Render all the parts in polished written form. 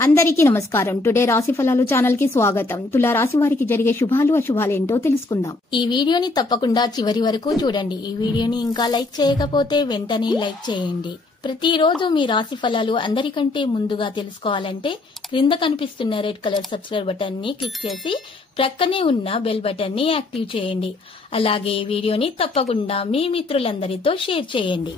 అందరికీ నమస్కారం. టుడే రాశి ఫలాలు ఛానల్ కి స్వాగతం. తులా రాశి వారికి జరిగే శుభాలు అశుభాలు ఏంటో తెలుసుకుందాం. ఈ వీడియోని తప్పకుండా చివరి వరకు చూడండి. ఈ వీడియోని ఇంకా లైక్ చేయకపోతే వెంటనే లైక్ చేయండి. ప్రతిరోజు మీ రాశి ఫలాలు అందరికంటే ముందుగా తెలుసుకోవాలంటే క్రింద కనిపిస్తున్న రెడ్ కలర్ సబ్స్క్రైబ్ బటన్ ని క్లిక్ చేసి ప్రక్కనే ఉన్న బెల్ బటన్ ని యాక్టివ్ చేయండి. అలాగే వీడియోని తప్పకుండా మీ మిత్రులందరితో షేర్ చేయండి.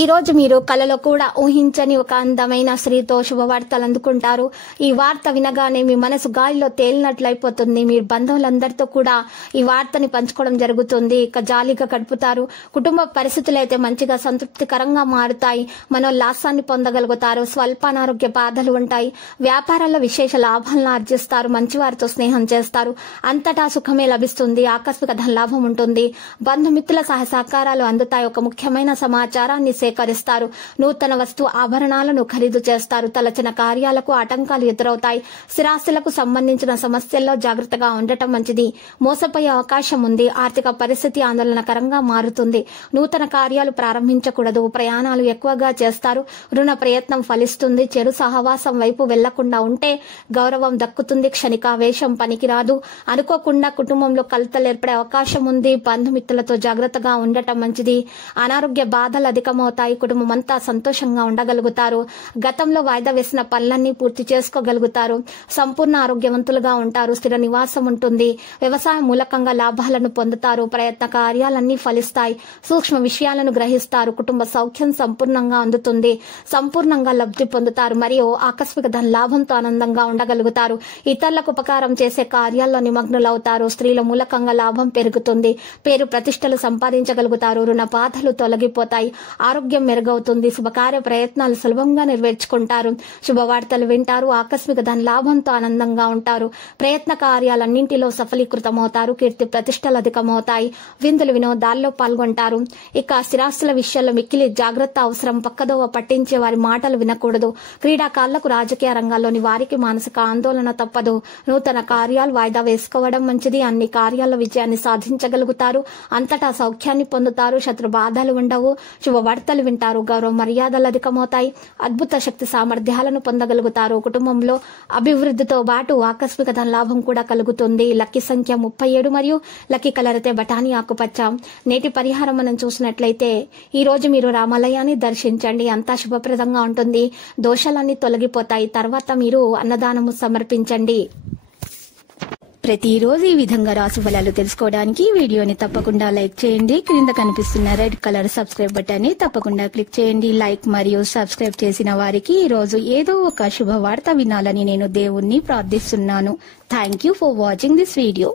ఈ రోజు మీరు కలలో కూడా ఊహించని ఒక అందమైన స్త్రీతో శుభవార్తలు అందుకుంటారు. ఈ వార్త వినగానే మీ మనసు గాలిలో తేలినట్లయిపోతుంది. మీరు బంధువులందరితో కూడా ఈ వార్తని పంచుకోవడం జరుగుతుంది. ఇక జాలీగా గడుపుతారు. కుటుంబ పరిస్థితులు అయితే మంచిగా సంతృప్తికరంగా మారుతాయి. మనోల్లాసాన్ని పొందగలుగుతారు. స్వల్ప అనారోగ్య బాధలు ఉంటాయి. వ్యాపారాల్లో విశేష లాభాలను ఆర్జిస్తారు. మంచి వారితో స్నేహం చేస్తారు. అంతటా సుఖమే లభిస్తుంది. ఆకస్మిక ధనలాభం ఉంటుంది. బంధుమిత్రుల సహాయ సహకారాలు అందుతాయి. ఒక ముఖ్యమైన సమాచారాన్ని సేకరిస్తారు. నూతన వస్తు ఆభరణాలను ఖరీదు చేస్తారు. తలచిన కార్యాలకు ఆటంకాలు ఎదురవుతాయి. స్థిరాస్తులకు సంబంధించిన సమస్యల్లో జాగ్రత్తగా ఉండటం మంచిది. మోసపోయే అవకాశం ఉంది. ఆర్థిక పరిస్థితి ఆందోళనకరంగా మారుతుంది. నూతన కార్యాలు ప్రారంభించకూడదు. ప్రయాణాలు ఎక్కువగా చేస్తారు. రుణ ప్రయత్నం ఫలిస్తుంది. చెడు సహవాసం వైపు వెళ్లకుండా ఉంటే గౌరవం దక్కుతుంది. క్షణికావేశం పనికిరాదు. అనుకోకుండా కుటుంబంలో కలతలు ఏర్పడే అవకాశం ఉంది. బంధుమిత్రులతో జాగ్రత్తగా ఉండటం మంచిది. అనారోగ్య బాధలు అధికమవుతాయి. కుటుంబం అంతా సంతోషంగా ఉండగలుగుతారు. గతంలో వాయిదా వేసిన పనులన్నీ పూర్తి చేసుకోగలుగుతారు. సంపూర్ణ ఆరోగ్యవంతులుగా ఉంటారు. స్థిర నివాసం ఉంటుంది. వ్యవసాయ మూలకంగా లాభాలను పొందుతారు. ప్రయత్న కార్యాలన్నీ ఫలిస్తాయి. సూక్ష్మ విషయాలను గ్రహిస్తారు. కుటుంబ సౌఖ్యం సంపూర్ణంగా అందుతుంది. సంపూర్ణంగా లబ్ధి పొందుతారు. మరియు ఆకస్మిక ధన లాభంతో ఆనందంగా ఉండగలుగుతారు. ఇతరులకు ఉపకారం చేసే కార్యాల్లో నిమగ్నులవుతారు. స్త్రీల మూలకంగా లాభం పెరుగుతుంది. పేరు ప్రతిష్టలు సంపాదించగలుగుతారు. రుణ బాధలు తొలగిపోతాయి. ఆరోగ్యం మెరుగవుతుంది. శుభకార్య ప్రయత్నాలు సులభంగా నెరవేర్చుకుంటారు. శుభవార్తలు వింటారు. ఆకస్మిక ధన లాభంతో ఆనందంగా ఉంటారు. ప్రయత్న కార్యాలన్నింటిలో సఫలీకృతమవుతారు. కీర్తి ప్రతిష్టలు అధికమవుతాయి. విందులు వినోదాల్లో పాల్గొంటారు. ఇక స్థిరాస్తుల విషయాల్లో మిక్కిలి జాగ్రత్త అవసరం. పక్కదోవ పట్టించే వారి మాటలు వినకూడదు. క్రీడాకారులకు రాజకీయ రంగాల్లోని వారికి మానసిక ఆందోళన తప్పదు. నూతన కార్యాలు వాయిదా వేసుకోవడం మంచిది. అన్ని కార్యాల్లో విజయాన్ని సాధించగలుగుతారు. అంతటా సౌఖ్యాన్ని పొందుతారు. శత్రు బాధలు ఉండవు. శుభవార్తలు వింటారు. గౌరవ మర్యాదలు అధికమవుతాయి. అద్భుత శక్తి సామర్థ్యాలను పొందగలుగుతారు. కుటుంబంలో అభివృద్ధితో పాటు ఆకస్మిక ధన లాభం కూడా కలుగుతుంది. లక్కీ సంఖ్య 37 మరియు లక్కీ కలర్ అయితే బఠానీ ఆకుపచ్చ. నేటి పరిహారం మనం చూసినట్లయితే ఈ రోజు మీరు రామాలయాన్ని దర్శించండి. అంతా శుభప్రదంగా ఉంటుంది. దోషాలన్నీ తొలగిపోతాయి. తర్వాత మీరు అన్నదానము సమర్పించండి. ప్రతిరోజు ఈ విధంగా రాశి ఫలాలు తెలుసుకోవడానికి వీడియోని తప్పకుండా లైక్ చేయండి. క్రింద కనిపిస్తున్న రెడ్ కలర్ సబ్స్క్రైబ్ బటన్ ని తప్పకుండా క్లిక్ చేయండి. లైక్ మరియు సబ్స్క్రైబ్ చేసిన వారికి ఈ రోజు ఏదో ఒక శుభవార్త వినాలని నేను దేవుణ్ణి ప్రార్థిస్తున్నాను. Thank you for watching this video.